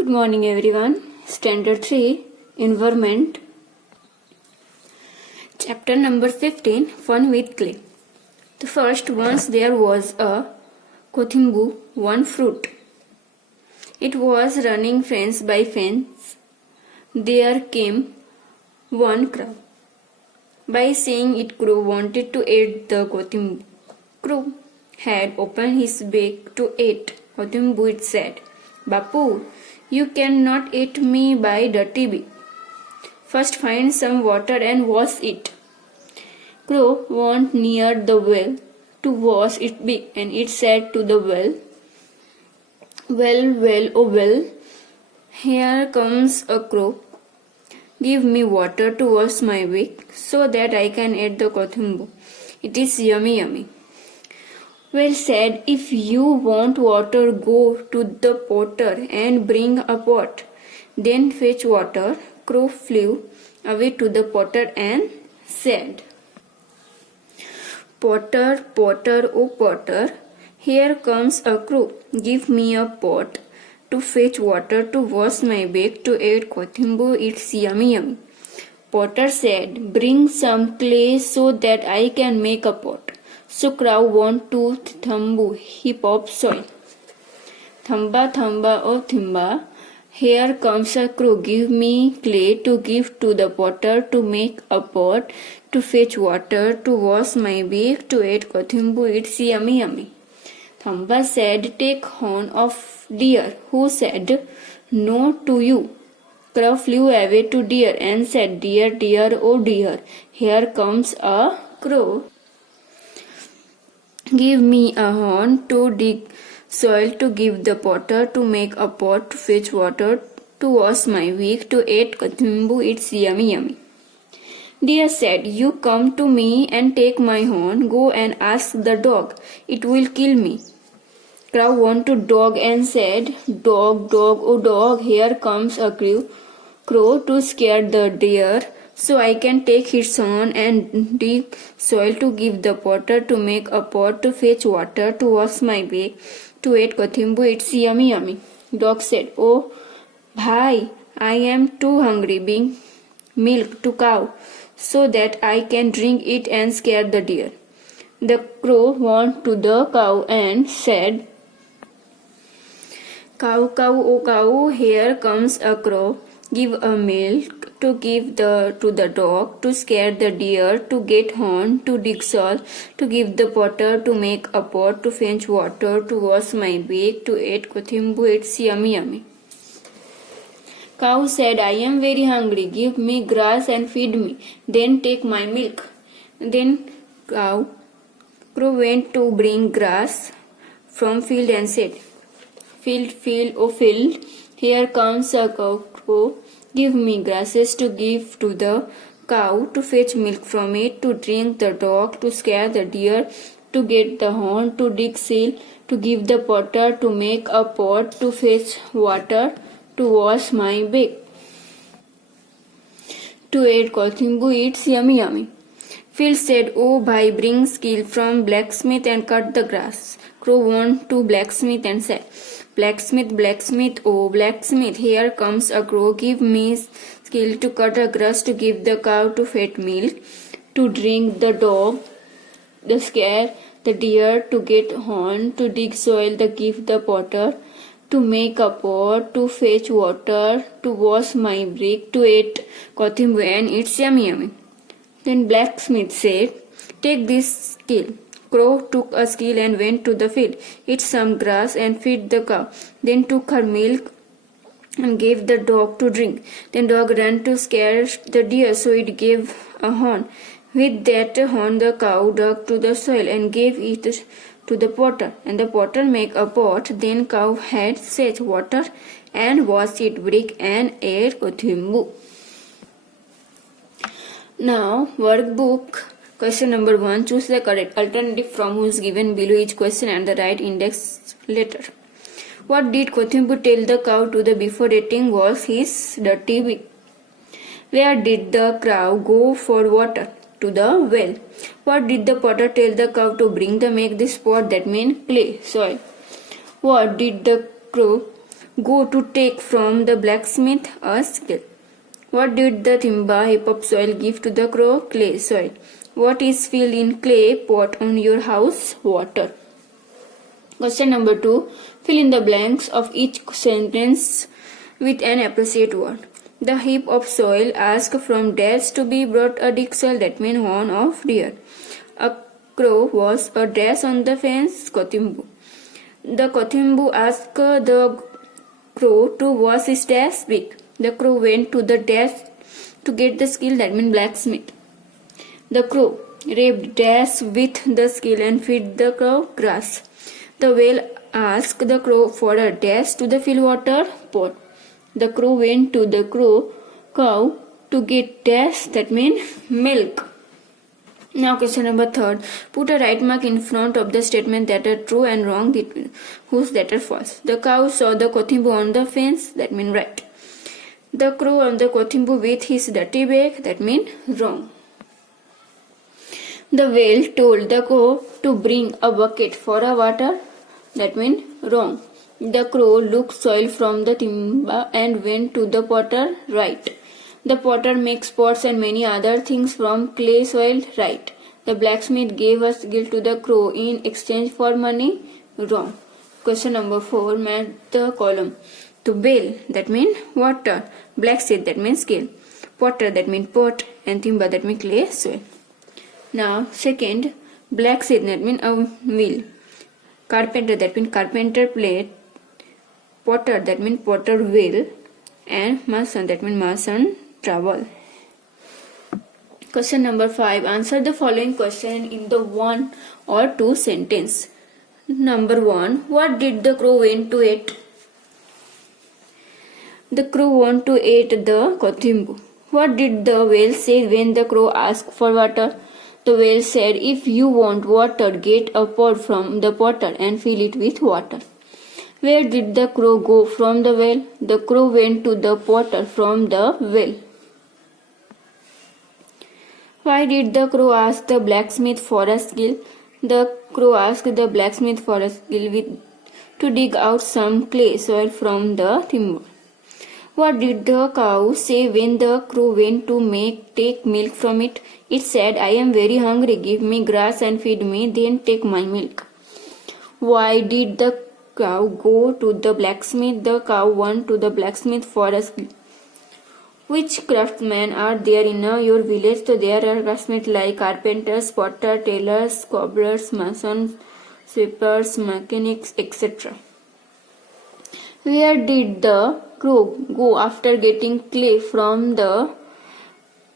Good morning everyone. Standard 3 Environment. Chapter number 15 Fun with Clay. The first, once there was a Kothimbu, one fruit. It was running fence by fence. There came one crow. By seeing it, crow wanted to eat the Kothimbu. Crow had opened his beak to eat Kothimbu. It said, "Bapu, you cannot eat me by dirty beak. First find some water and wash it." Crow went near the well to wash its beak, and it said to the well, "Well, oh well, here comes a crow. Give me water to wash my beak so that I can eat the Kothimbu. It is yummy. Well said, if you want water, go to the potter and bring a pot. Then fetch water. Crow flew away to the potter and said, "Potter, oh potter, here comes a crow. Give me a pot to fetch water to wash my beak to eat Kothimbu. It's yummy. Potter said, "Bring some clay so that I can make a pot." So crow went to Thimbu, heap of soil. "Thamba, oh Thimba, here comes a crow. Give me clay to give to the potter to make a pot, to fetch water, to wash my beak, to eat Kothimbu. It's yummy. Thamba said, "Take horn of deer." Who said no to you? Crow flew away to deer and said, Deer, oh dear, here comes a crow. Give me a horn to dig soil, to give the potter, to make a pot, to fetch water, to wash my beak, to eat Kothimbu. It's yummy. Deer said, "You come to me and take my horn. Go and ask the dog. It will kill me." Crow went to dog and said, Dog, oh dog, here comes a crow to scare the deer, so I can take his horn and dig soil, to give the potter, to make a pot, to fetch water, to wash my beak, to eat Kothimbu. It's yummy. Dog said, "Oh, bhai, I am too hungry. Bring milk to cow, so that I can drink it and scare the deer." The crow went to the cow and said, Cow, oh cow, here comes a crow. Give a milk to give to the dog, to scare the deer, to get horn, to dig soil, to give the potter, to make a pot, to fetch water, to wash my beak, to eat Kothimbu. It's yummy. Cow said, "I am very hungry. Give me grass and feed me. Then take my milk." Then crow went to bring grass from field and said, Field, oh field, here comes a crow. Give me grasses to give to the cow, to fetch milk from it, to drink the dog, to scare the deer, to get the horn, to dig soil, to give the potter, to make a pot, to fetch water, to wash my beak, to eat Kothimbu. It's yummy. Field said, "Oh bhai, bring skill from blacksmith and cut the grass." Crow went to blacksmith and said, Blacksmith, oh blacksmith, here comes a crow. Give me skill to cut a grass, to give the cow, to fetch milk, to drink the dog, to scare the deer, to get horn, to dig soil, to give the potter, to make a pot, to fetch water, to wash my beak, to eat Kothimbu, and it's yummy. Then blacksmith said, "Take this skill." Crow took a skill and went to the field, ate some grass and fed the cow, then took her milk and gave the dog to drink. Then dog ran to scare the deer, so it gave a horn. With that horn the cow dug to the soil and gave it to the potter, and the potter made a pot. Then cow had fetched water and washed its beak and ate Kothimbu. Now workbook. Question number 1. Choose the correct alternative from whose given below each question and the right index letter. What did Kothimbu tell the cow to the before eating was his dirty beak? Where did the cow go for water? To the well. What did the potter tell the cow to bring the make this pot? That means clay, soil. What did the crow Go to take from the blacksmith a skill. What did the Timba heap of soil give to the crow? Clay soil. What is filled in clay pot on your house? Water. Question number 2. Fill in the blanks of each sentence with an appropriate word. The heap of soil asked from dash to be brought a dixel, that means horn of deer. A crow was a dash on the fence, Kothimbu. The Kothimbu asked the crow to wash his dash brick. The crow went to the dash to get the skill, that means blacksmith. The crow rubbed dash with the skill and fed the cow grass. The whale asked the crow for a dash to the fill water pot. The crow went to the cow to get dash, that means milk. Now question number 3. Put a right mark in front of the statement that are true and wrong, whose that are false. The cow saw the Kothimbu on the fence, that means right. The crow on the Kothimbu with his dirty bag, that means wrong. The whale told the cow to bring a bucket for a water, that means wrong. The crow looked soil from the timba and went to the potter, right. The potter makes pots and many other things from clay soil, right. The blacksmith gave a skill to the crow in exchange for money, wrong. Question number 4. Match the column. To bail, that means water. Blacksmith, that means skill. Potter, that means pot. And timba, that means clay soil. Now, second, blacksmith, that means a wheel. Carpenter, that means carpenter plate. Potter, that means potter wheel. And mason, that means mason trowel. Question number 5. Answer the following question in the 1 or 2 sentence. Number 1. What did the crow want to eat? The crow want to eat the Kothimbu. What did the whale say when the crow asked for water? The whale said, if you want water, get a pot from the potter and fill it with water. Where did the crow go from the well? The crow went to the potter from the well. Why did the crow ask the blacksmith for a skill? The crow asked the blacksmith for a skill to dig out some clay soil from the timber. What did the cow say when the crow went to take milk from it? It said, I am very hungry, give me grass and feed me, then take my milk. Why did the cow go to the blacksmith? The cow went to the blacksmith for a skill. Which craftsmen are there in your village? So there are craftsmen like carpenters, potter, tailors, cobblers, masons, sweepers, mechanics, etc. Where did the crow go after getting clay from the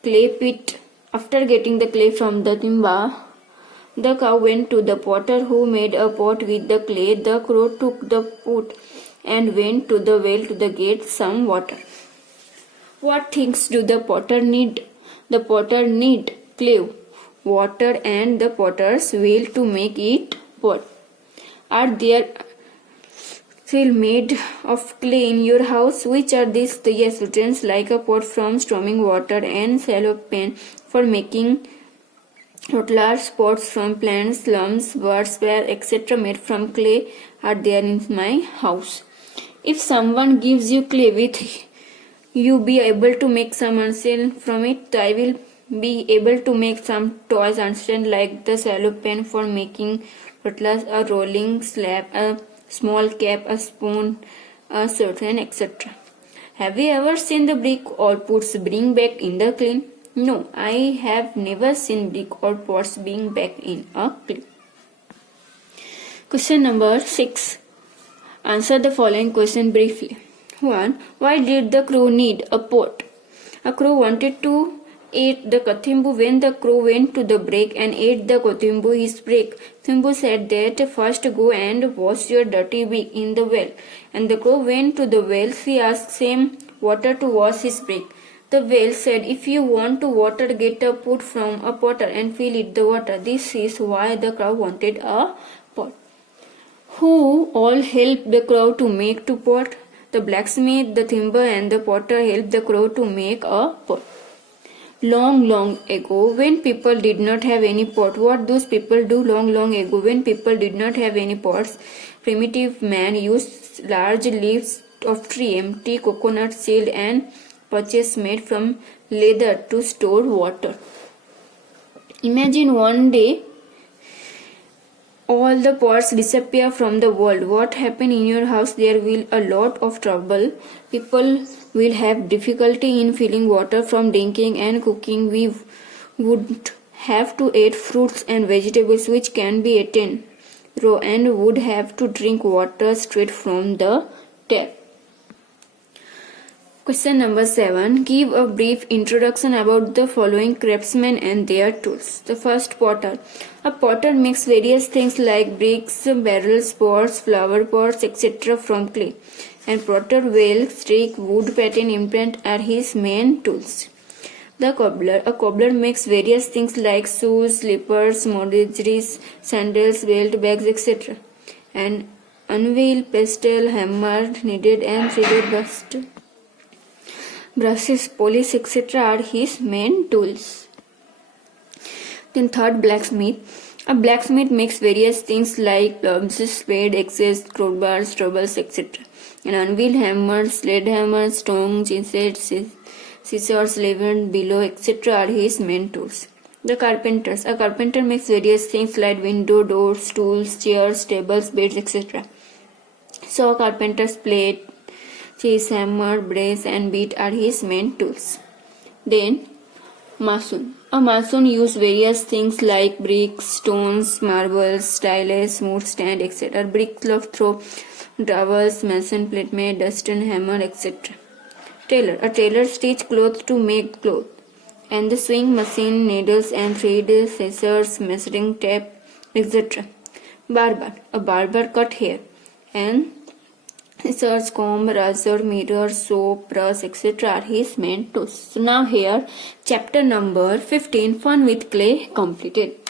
clay pit? After getting the clay from the timba, the cow went to the potter who made a pot with the clay. The crow took the pot and went to the well to get some water. What things do the potter need? The potter need clay, water and the potter's wheel to make it pot. Are there still made of clay in your house? Which are these? Yes, utensils like a pot from storming water and cellophane for making large pots from plants, lumps, birds, bear, etc. made from clay are there in my house. If someone gives you clay with you be able to make some utensil from it, I will be able to make some toys utensil like the cellophane for making toddlers, a rolling slab, a small cap, a spoon, a certain, etc. Have you ever seen the brick or pots being baked in the kiln? No, I have never seen brick or pots being baked in a kiln. Question number 6. Answer the following question briefly. 1. Why did the crow need a pot? A crow wanted to eat the Kothimbu. When the crow went to the break and ate the Kothimbu, his break, Kothimbu said that first go and wash your dirty beak in the well. And the crow went to the well. He asked him water to wash his break. The whale said, if you want to water, get a pot from a potter and fill it the water. This is why the crow wanted a pot. Who all helped the crow to make two pot? The blacksmith, the timber and the potter helped the crow to make a pot. Long, long ago, when people did not have any pot, what those people do? Long, long ago, when people did not have any pots, primitive man used large leaves of tree, empty coconut sealed and pouches made from leather to store water. Imagine one day all the pots disappear from the world. What happen in your house? There will a lot of trouble. People will have difficulty in filling water from drinking and cooking. We would have to eat fruits and vegetables which can be eaten raw and would have to drink water straight from the tap. Question number 7. Give a brief introduction about the following craftsmen and their tools. The first, potter. A potter makes various things like bricks, barrels, pots, flower pots, etc. from clay. And potter, wheel, stick, wood, pattern, imprint are his main tools. The cobbler. A cobbler makes various things like shoes, slippers, monasteries, sandals, belt, bags, etc. And anvil, pestle, hammer, kneaded and threaded bust, brushes, polish, etc. are his main tools. Then third, blacksmith. A blacksmith makes various things like plumbs, spade, axes, crowbars, troubles, etc. An anvil, hammer, sledgehammer, stone, chisels, scissors, lever, bellow, etc. are his main tools. The carpenters. A carpenter makes various things like window, doors, stools, chairs, tables, beds, etc. So a carpenter's plate, chisel, hammer, brace and bit are his main tools. Then mason. A mason uses various things like bricks, stones, marbles, tiles, wood stand, etc. Brick loft throw, dowels, mason plate made, duster, hammer, etc. Tailor. A tailor stitches clothes to make clothes. And the sewing machine, needles and thread, scissors, measuring tape, etc. Barber. A barber cut hair. And scissors, comb, razor, mirror, soap, brush, etc. are his main tools. So now here, chapter number 15, Fun with Clay, completed.